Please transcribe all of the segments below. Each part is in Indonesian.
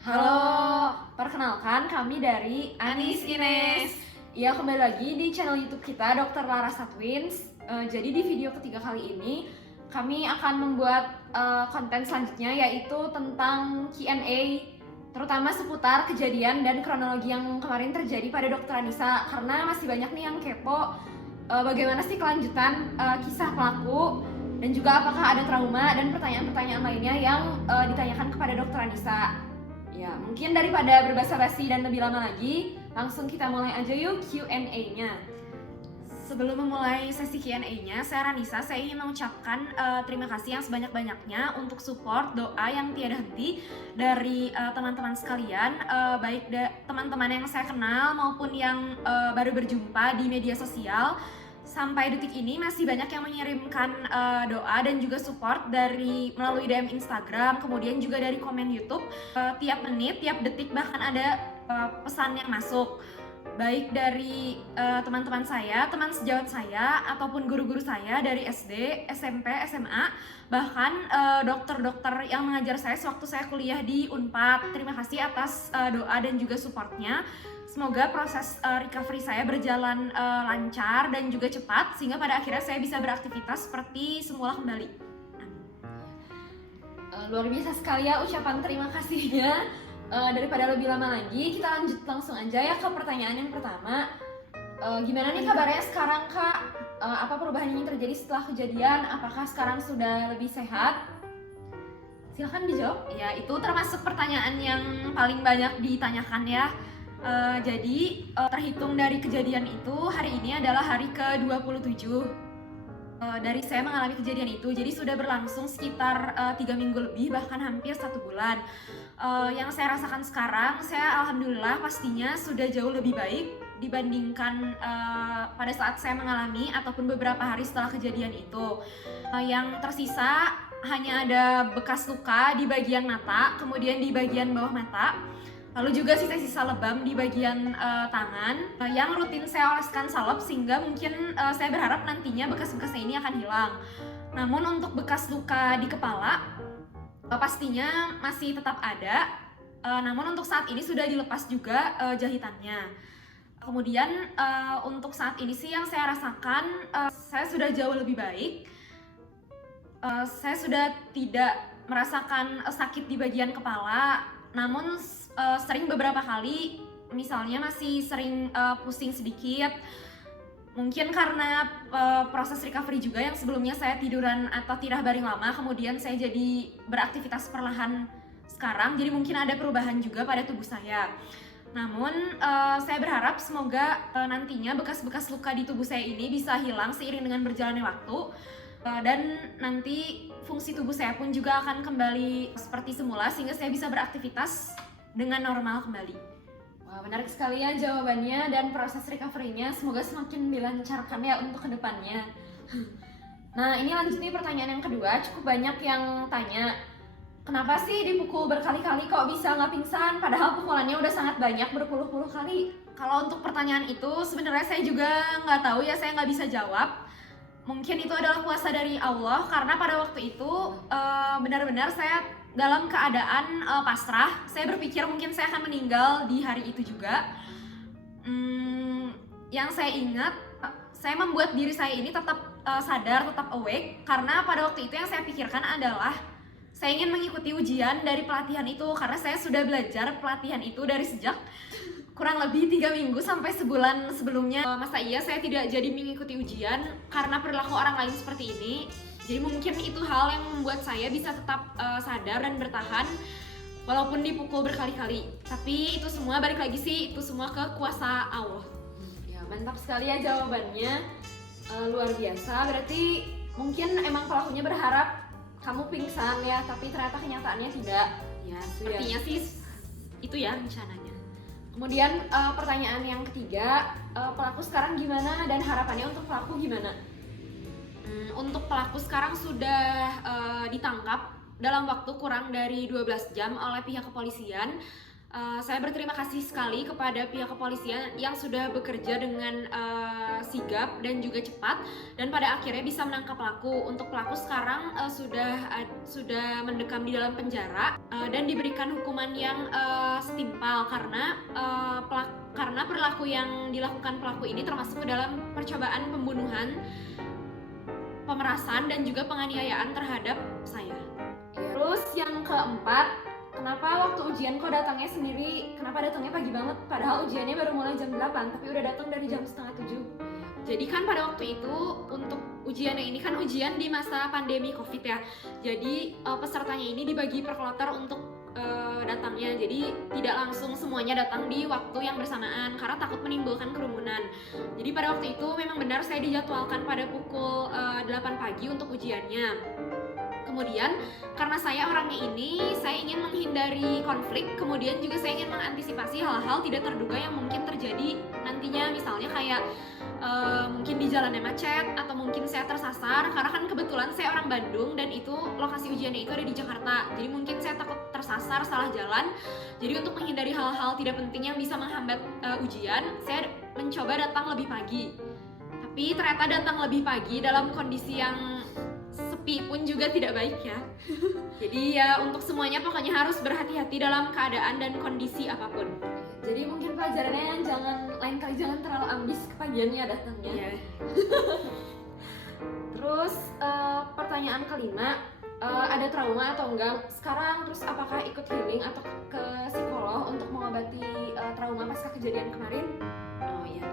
Halo, perkenalkan kami dari Anis Ines. Ya, kembali lagi di channel YouTube kita Dr. Larasa Twins. Jadi di video ketiga kali ini kami akan membuat konten selanjutnya, yaitu tentang Q&A, terutama seputar kejadian dan kronologi yang kemarin terjadi pada Dr. Anissa. Karena masih banyak nih yang kepo bagaimana sih kelanjutan kisah pelaku, dan juga apakah ada trauma dan pertanyaan-pertanyaan lainnya yang ditanyakan kepada Dr. Anissa. Ya, mungkin daripada berbasa-basi dan lebih lama lagi, langsung kita mulai aja yuk Q&A-nya. Sebelum memulai sesi Q&A-nya, saya Ranisa, saya ingin mengucapkan terima kasih yang sebanyak-banyaknya untuk support doa yang tiada henti dari teman-teman sekalian, baik teman-teman yang saya kenal maupun yang baru berjumpa di media sosial. Sampai detik ini masih banyak yang mengirimkan doa dan juga support melalui DM Instagram, kemudian juga dari komen YouTube. Tiap menit, tiap detik bahkan ada pesan yang masuk, baik dari teman-teman saya, teman sejawat saya, ataupun guru-guru saya dari SD, SMP, SMA, bahkan dokter-dokter yang mengajar saya sewaktu saya kuliah di Unpad. Terima kasih atas doa dan juga supportnya. Semoga proses recovery saya berjalan lancar dan juga cepat, sehingga pada akhirnya saya bisa beraktivitas seperti semula kembali. Luar biasa sekali ya ucapan terima kasihnya. Daripada lebih lama lagi, kita lanjut langsung aja ya ke pertanyaan yang pertama. Gimana nih kabarnya sekarang, Kak? Apa perubahan yang terjadi setelah kejadian? Apakah sekarang sudah lebih sehat? Silahkan dijawab. Ya, itu termasuk pertanyaan yang paling banyak ditanyakan ya. Jadi terhitung dari kejadian itu, hari ini adalah hari ke-27 dari saya mengalami kejadian itu. Jadi sudah berlangsung sekitar 3 minggu lebih, bahkan hampir 1 bulan. Yang saya rasakan sekarang, saya alhamdulillah pastinya sudah jauh lebih baik dibandingkan pada saat saya mengalami ataupun beberapa hari setelah kejadian itu. Yang tersisa hanya ada bekas luka di bagian mata, kemudian di bagian bawah mata, lalu juga sisa-sisa lebam di bagian tangan yang rutin saya oleskan salep, sehingga mungkin saya berharap nantinya bekas-bekasnya ini akan hilang. Namun untuk bekas luka di kepala pastinya masih tetap ada, namun untuk saat ini sudah dilepas juga jahitannya. Kemudian untuk saat ini sih yang saya rasakan, saya sudah jauh lebih baik. Saya sudah tidak merasakan sakit di bagian kepala, namun sering beberapa kali, misalnya masih sering pusing sedikit. Mungkin karena proses recovery juga, yang sebelumnya saya tiduran atau tirah baring lama, kemudian saya jadi beraktivitas perlahan sekarang, jadi mungkin ada perubahan juga pada tubuh saya. Namun saya berharap semoga nantinya bekas-bekas luka di tubuh saya ini bisa hilang seiring dengan berjalannya waktu, dan nanti fungsi tubuh saya pun juga akan kembali seperti semula, sehingga saya bisa beraktivitas dengan normal kembali. Wah, menarik sekali ya jawabannya dan proses recovery-nya. Semoga semakin dilancarkan ya untuk kedepannya. Nah, ini lanjut nih pertanyaan yang kedua. Cukup banyak yang tanya, kenapa sih dipukul berkali-kali kok bisa nggak pingsan? Padahal pukulannya udah sangat banyak, berpuluh-puluh kali. Kalau untuk pertanyaan itu sebenarnya saya juga nggak tahu ya, saya nggak bisa jawab. Mungkin itu adalah kuasa dari Allah, karena pada waktu itu benar-benar saya dalam keadaan pasrah. Saya berpikir mungkin saya akan meninggal di hari itu juga. Yang saya ingat, saya membuat diri saya ini tetap sadar, tetap awake, karena pada waktu itu yang saya pikirkan adalah saya ingin mengikuti ujian dari pelatihan itu, karena saya sudah belajar pelatihan itu dari sejak kurang lebih 3 minggu sampai sebulan sebelumnya. Masa iya saya tidak jadi mengikuti ujian karena perilaku orang lain seperti ini. Jadi mungkin itu hal yang membuat saya bisa tetap sadar dan bertahan walaupun dipukul berkali-kali. Tapi itu semua balik lagi sih, itu semua ke kuasa Allah. Ya, mantap sekali ya jawabannya. Luar biasa. Berarti mungkin emang pelakunya berharap kamu pingsan ya, tapi ternyata kenyataannya tidak. Ya, sepertinya sih itu ya rencananya. Kemudian pertanyaan yang ketiga, pelaku sekarang gimana dan harapannya untuk pelaku gimana? Untuk pelaku sekarang sudah ditangkap dalam waktu kurang dari 12 jam oleh pihak kepolisian. Saya berterima kasih sekali kepada pihak kepolisian yang sudah bekerja dengan sigap dan juga cepat, dan pada akhirnya bisa menangkap pelaku. Untuk pelaku sekarang sudah mendekam di dalam penjara dan diberikan hukuman yang setimpal karena perilaku yang dilakukan pelaku ini termasuk ke dalam percobaan pembunuhan, pemerasan, dan juga penganiayaan terhadap saya. Terus yang keempat, kenapa waktu ujian kok datangnya sendiri? Kenapa datangnya pagi banget? Padahal ujiannya baru mulai jam 8, tapi udah datang dari jam setengah 7. Jadi kan pada waktu itu untuk ujiannya ini kan ujian di masa pandemi COVID ya. Jadi pesertanya ini dibagi per kloter untuk datangnya. Jadi tidak langsung semuanya datang di waktu yang bersamaan karena takut menimbulkan kerumunan. Jadi pada waktu itu memang benar saya dijadwalkan pada pukul 8 pagi untuk ujiannya. Kemudian karena saya orangnya ini, saya ingin menghindari konflik, kemudian juga saya ingin mengantisipasi hal-hal tidak terduga yang mungkin terjadi nantinya, misalnya kayak mungkin di jalannya macet atau mungkin saya tersasar, karena kan kebetulan saya orang Bandung dan itu lokasi ujiannya itu ada di Jakarta, jadi mungkin saya takut tersasar, salah jalan. Jadi untuk menghindari hal-hal tidak penting yang bisa menghambat ujian, saya mencoba datang lebih pagi. Tapi ternyata datang lebih pagi dalam kondisi yang sepi pun juga tidak baik ya. Jadi ya untuk semuanya pokoknya harus berhati-hati dalam keadaan dan kondisi apapun. Jadi mungkin pelajarannya lain kali jangan terlalu ambis kepagiannya datangnya. Yeah. Terus pertanyaan kelima, ada trauma atau enggak sekarang? Terus apakah ikut healing atau ke psikolog untuk mengobati trauma pasca kejadian kemarin? Oh iya.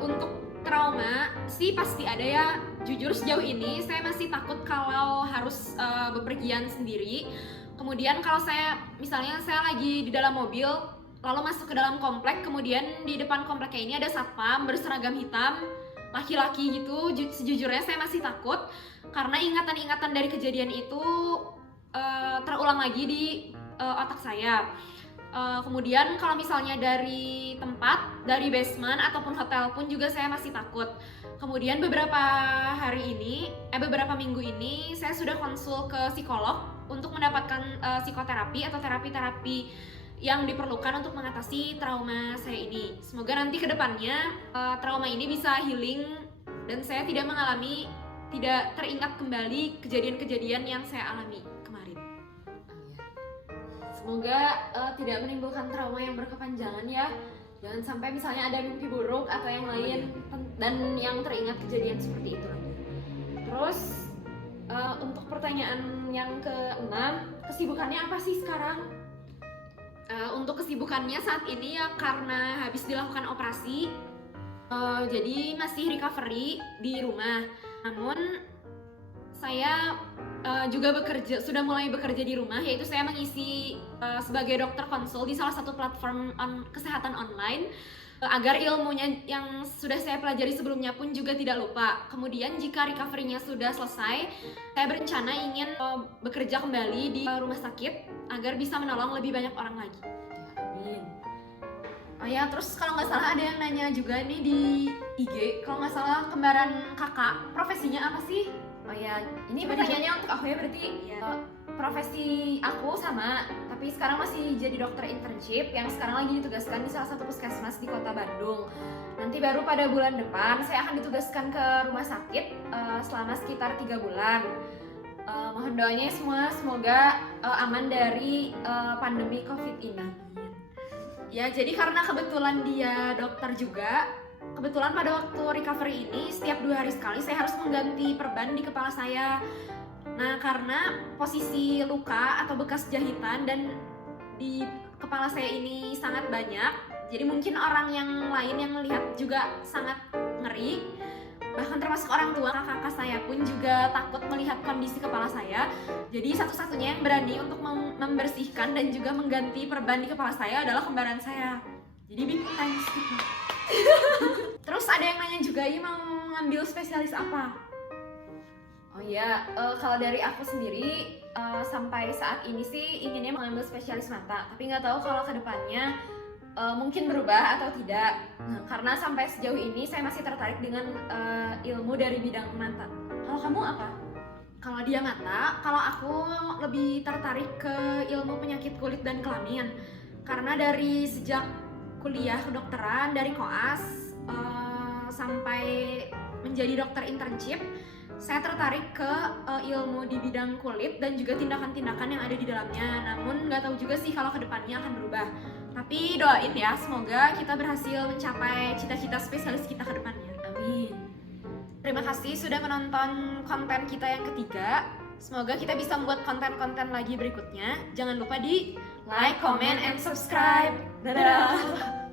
Untuk trauma sih pasti ada ya. Jujur sejauh ini saya masih takut kalau harus bepergian sendiri. Kemudian kalau misalnya saya lagi di dalam mobil lalu masuk ke dalam komplek, kemudian di depan kompleknya ini ada satpam berseragam hitam, laki-laki gitu. Sejujurnya saya masih takut karena ingatan-ingatan dari kejadian itu terulang lagi di otak saya. Kemudian kalau misalnya dari tempat, dari basement ataupun hotel pun juga saya masih takut. Kemudian beberapa minggu ini saya sudah konsul ke psikolog untuk mendapatkan psikoterapi atau terapi-terapi yang diperlukan untuk mengatasi trauma saya ini. Semoga nanti ke depannya trauma ini bisa healing dan saya tidak teringat kembali kejadian-kejadian yang saya alami kemarin. Semoga tidak menimbulkan trauma yang berkepanjangan ya. Jangan sampai misalnya ada mimpi buruk atau yang lain dan yang teringat kejadian seperti itu. Terus untuk pertanyaan yang keenam, kesibukannya apa sih sekarang? Untuk kesibukannya saat ini ya karena habis dilakukan operasi, jadi masih recovery di rumah. Namun saya juga sudah mulai bekerja di rumah, yaitu saya mengisi sebagai dokter konsul di salah satu platform kesehatan online agar ilmunya yang sudah saya pelajari sebelumnya pun juga tidak lupa. Kemudian jika recovery-nya sudah selesai, saya berencana ingin bekerja kembali di rumah sakit agar bisa menolong lebih banyak orang lagi. Amin. Oh ya, terus kalau nggak salah ada yang nanya juga nih di IG, kalau nggak salah kembaran kakak profesinya apa sih? Oh ya, ini Coba pertanyaannya untuk aku ya, berarti Iya. Profesi aku sama, tapi sekarang masih jadi dokter internship yang sekarang lagi ditugaskan di salah satu puskesmas di kota Bandung. Nanti baru pada bulan depan saya akan ditugaskan ke rumah sakit selama sekitar 3 bulan. Mohon doanya semua, semoga aman dari pandemi COVID ini. Ya, jadi karena kebetulan dia dokter juga, kebetulan pada waktu recovery ini setiap 2 hari sekali saya harus mengganti perban di kepala saya. Nah, karena posisi luka atau bekas jahitan dan di kepala saya ini sangat banyak, jadi mungkin orang yang lain yang melihat juga sangat ngeri. Bahkan termasuk orang tua, kakak saya pun juga takut melihat kondisi kepala saya. Jadi satu-satunya yang berani untuk membersihkan dan juga mengganti perban di kepala saya adalah kembaran saya. Jadi big thanks gitu. Terus ada yang nanya juga, ini mau ngambil spesialis apa? Oh iya, kalau dari aku sendiri sampai saat ini sih inginnya mengambil spesialis mata, tapi nggak tahu kalau kedepannya mungkin berubah atau tidak. Nah, karena sampai sejauh ini saya masih tertarik dengan ilmu dari bidang mata. Kalau kamu apa? Kalau dia mata, kalau aku lebih tertarik ke ilmu penyakit kulit dan kelamin. Karena dari sejak kuliah kedokteran, dari koas sampai menjadi dokter internship, saya tertarik ke ilmu di bidang kulit dan juga tindakan-tindakan yang ada di dalamnya. Namun nggak tahu juga sih kalau kedepannya akan berubah. Tapi doain ya, semoga kita berhasil mencapai cita-cita spesialis kita kedepannya. Amin. Terima kasih sudah menonton konten kita yang ketiga. Semoga kita bisa membuat konten-konten lagi berikutnya. Jangan lupa di like, comment, and subscribe. Dadah!